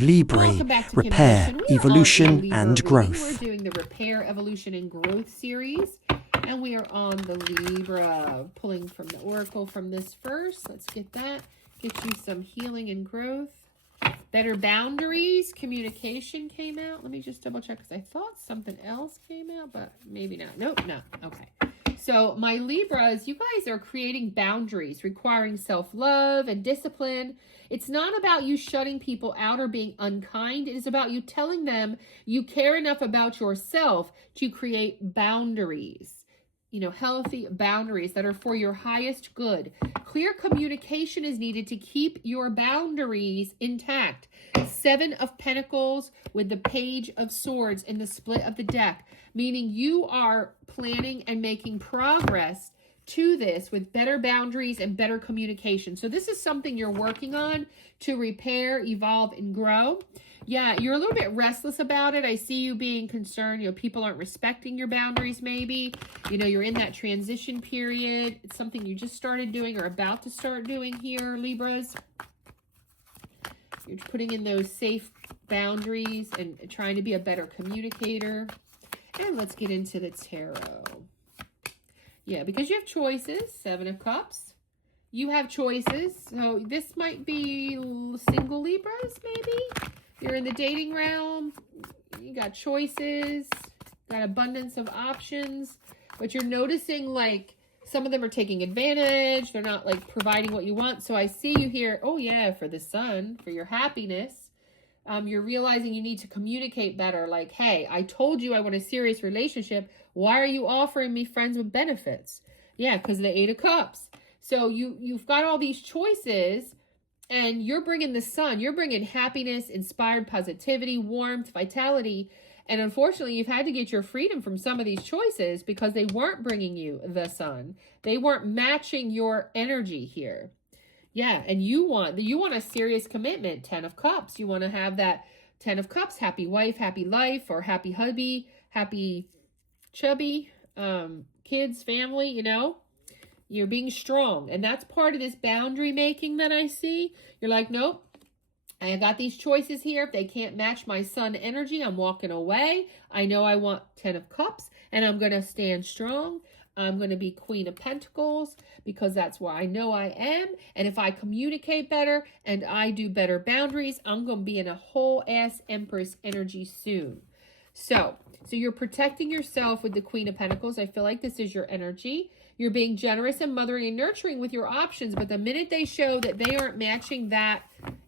Libra, Welcome back to repair, Kimbition. We are evolution, on a Libra and reading. growth. We're doing the Repair, Evolution, and Growth series. And we are on the Libra, pulling from the Oracle from this first. Let's get that. Get you some healing and growth. Better boundaries. Communication came out. Let me just double check because I thought something else came out, but maybe not. Nope, no. Okay. So my Libras, you guys are creating boundaries, requiring self-love and discipline. It's not about you shutting people out or being unkind. It is about you telling them you care enough about yourself to create boundaries. You know, healthy boundaries that are for your highest good. Clear communication is needed to keep your boundaries intact. 7 of Pentacles with the Page of Swords in the split of the deck, meaning you are planning and making progress to this with better boundaries and better communication. So this is something you're working on to repair, evolve, and grow. Yeah, you're a little bit restless about it. I see you being concerned, you know, people aren't respecting your boundaries maybe. You know, you're in that transition period. It's something you just started doing or about to start doing here, Libras. You're putting in those safe boundaries and trying to be a better communicator. And let's get into the tarot. Yeah, because you have choices. 7 of Cups. You have choices. So this might be single Libras, maybe. You're in the dating realm. You got choices. Got abundance of options. But you're noticing, like, some of them are taking advantage. They're not, like, providing what you want. So I see you here. Oh, yeah, for the sun, for your happiness. You're realizing you need to communicate better. Like, hey, I told you I want a serious relationship. Why are you offering me friends with benefits? Yeah, because of the 8 of Cups. So you've got all these choices, and you're bringing the sun. You're bringing happiness, inspired positivity, warmth, vitality. And unfortunately, you've had to get your freedom from some of these choices because they weren't bringing you the sun. They weren't matching your energy here. Yeah, and you want a serious commitment. 10 of Cups. You want to have that 10 of Cups, happy wife, happy life, or happy hubby, happy chubby, kids, family, you know. You're being strong. And that's part of this boundary making that I see. You're like, nope, I got these choices here. If they can't match my sun energy, I'm walking away. I know I want 10 of Cups, and I'm going to stand strong. I'm going to be Queen of Pentacles because that's where I know I am. And if I communicate better and I do better boundaries, I'm going to be in a whole ass Empress energy soon. So you're protecting yourself with the Queen of Pentacles. I feel like this is your energy. You're being generous and mothering and nurturing with your options. But the minute they show that they aren't matching that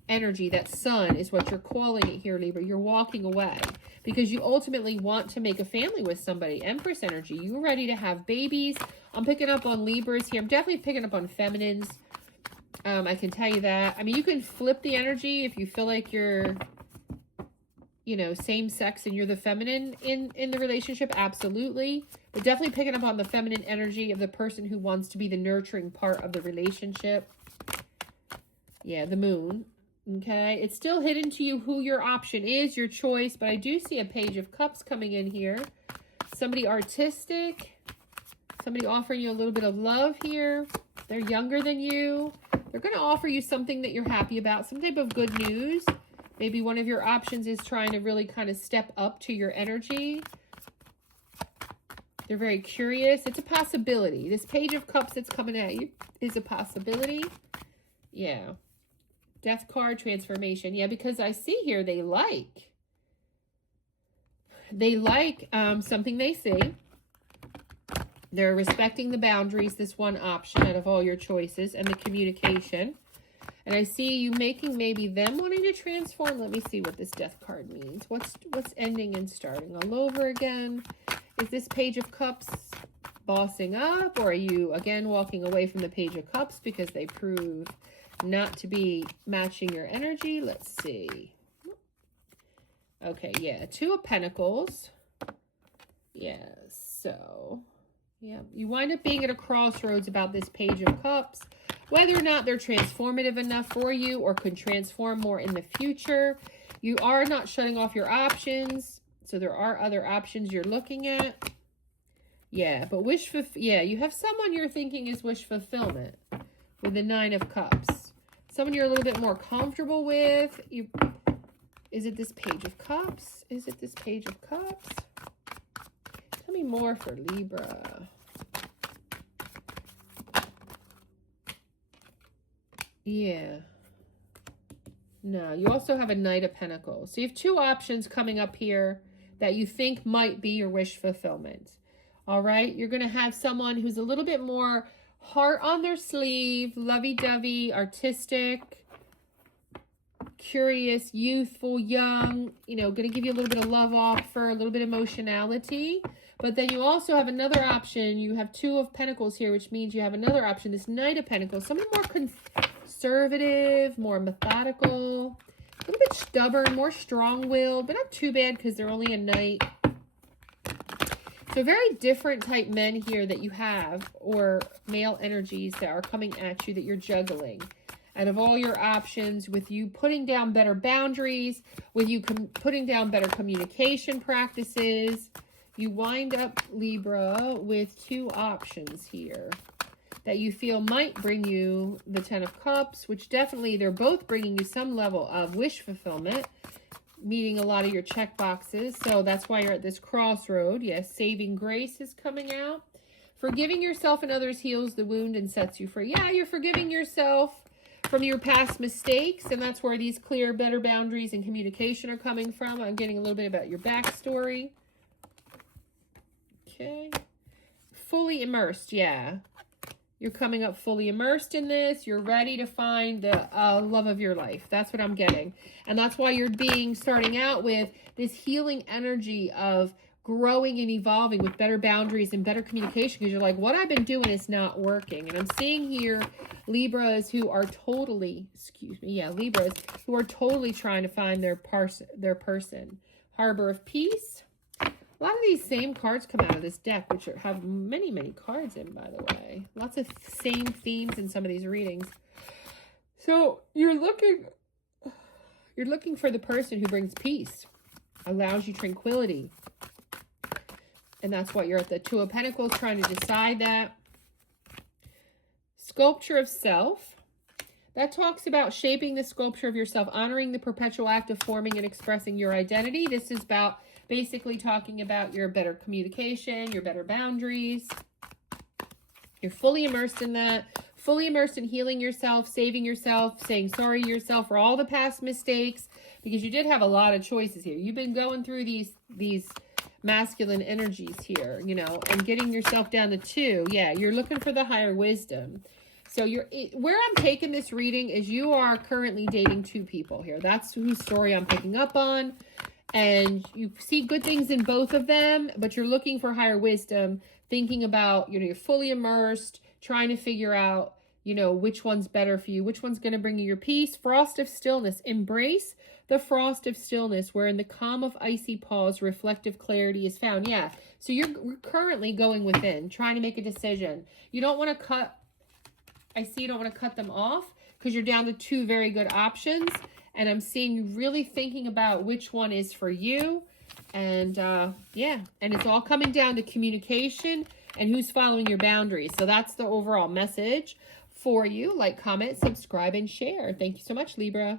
energy, that sun is what you're calling it here, Libra, you're walking away. Because you ultimately want to make a family with somebody. Empress energy. You're ready to have babies. I'm picking up on Libras here. I'm definitely picking up on feminines. I can tell you that. I mean, you can flip the energy if you feel like you're, you know, same sex and you're the feminine in the relationship. Absolutely. But definitely picking up on the feminine energy of the person who wants to be the nurturing part of the relationship. Yeah, the moon. Okay, it's still hidden to you who your option is, your choice, but I do see a Page of Cups coming in here. Somebody artistic, somebody offering you a little bit of love here. They're younger than you. They're going to offer you something that you're happy about, some type of good news. Maybe one of your options is trying to really kind of step up to your energy. They're very curious. It's a possibility. This Page of Cups that's coming at you is a possibility. Yeah. Death card, transformation. Yeah, because I see here they like something they see. They're respecting the boundaries, this one option out of all your choices, and the communication. And I see you making maybe them wanting to transform. Let me see what this Death card means. What's ending and starting all over again? Is this Page of Cups bossing up? Or are you, again, walking away from the Page of Cups because they prove not to be matching your energy? Let's see. Okay, yeah. 2 of Pentacles. Yeah, so, yeah. You wind up being at a crossroads about this Page of Cups. Whether or not they're transformative enough for you or could transform more in the future. You are not shutting off your options. So there are other options you're looking at. Yeah, but you have someone you're thinking is wish fulfillment with the 9 of Cups. Someone you're a little bit more comfortable with. Is it this Page of Cups? Is it this Page of Cups? Tell me more for Libra. Yeah. No, you also have a Knight of Pentacles. So you have two options coming up here that you think might be your wish fulfillment. All right? You're going to have someone who's a little bit more heart on their sleeve, lovey-dovey, artistic, curious, youthful, young, you know, going to give you a little bit of love offer, a little bit of emotionality. But then you also have another option. You have Two of Pentacles here, which means you have another option, this Knight of Pentacles. Someone more conservative, more methodical, a little bit stubborn, more strong-willed, but not too bad because they're only a Knight. So very different type men here that you have, or male energies that are coming at you that you're juggling. Out of all your options, with you putting down better boundaries, with you putting down better communication practices, you wind up, Libra, with two options here that you feel might bring you the Ten of Cups, which definitely they're both bringing you some level of wish fulfillment, meeting a lot of your check boxes. So that's why you're at this crossroad. Yes, saving grace is coming out. Forgiving yourself and others heals the wound and sets you free. Yeah, you're forgiving yourself from your past mistakes, and that's where these clear, better boundaries and communication are coming from. I'm getting a little bit about your backstory. Okay. Fully immersed, yeah. You're coming up fully immersed in this. You're ready to find the love of your life. That's what I'm getting. And that's why you're starting out with this healing energy of growing and evolving with better boundaries and better communication, because you're like, what I've been doing is not working. And I'm seeing here Libras who are totally, Libras who are totally trying to find their person. Harbor of Peace. A lot of these same cards come out of this deck, which have many, many cards in, by the way. Lots of same themes in some of these readings. So you're looking for the person who brings peace, allows you tranquility. And that's what you're at the Two of Pentacles, trying to decide that. Sculpture of Self. That talks about shaping the sculpture of yourself, honoring the perpetual act of forming and expressing your identity. This is about basically talking about your better communication, your better boundaries. You're fully immersed in that, fully immersed in healing yourself, saving yourself, saying sorry to yourself for all the past mistakes, because you did have a lot of choices here. You've been going through these masculine energies here, you know, and getting yourself down to two. Yeah, you're looking for the higher wisdom. So where I'm taking this reading is you are currently dating two people here. That's whose story I'm picking up on. And you see good things in both of them, but you're looking for higher wisdom, thinking about, you know, you're fully immersed, trying to figure out, you know, which one's better for you, which one's going to bring you your peace. Frost of stillness. Embrace the frost of stillness, where in the calm of icy pause, reflective clarity is found. Yeah, so you're currently going within, trying to make a decision. You don't want to cut, I see you don't want to cut them off, because you're down to two very good options. And I'm seeing you really thinking about which one is for you. And yeah, and it's all coming down to communication and who's following your boundaries. So that's the overall message for you. Like, comment, subscribe, and share. Thank you so much, Libra.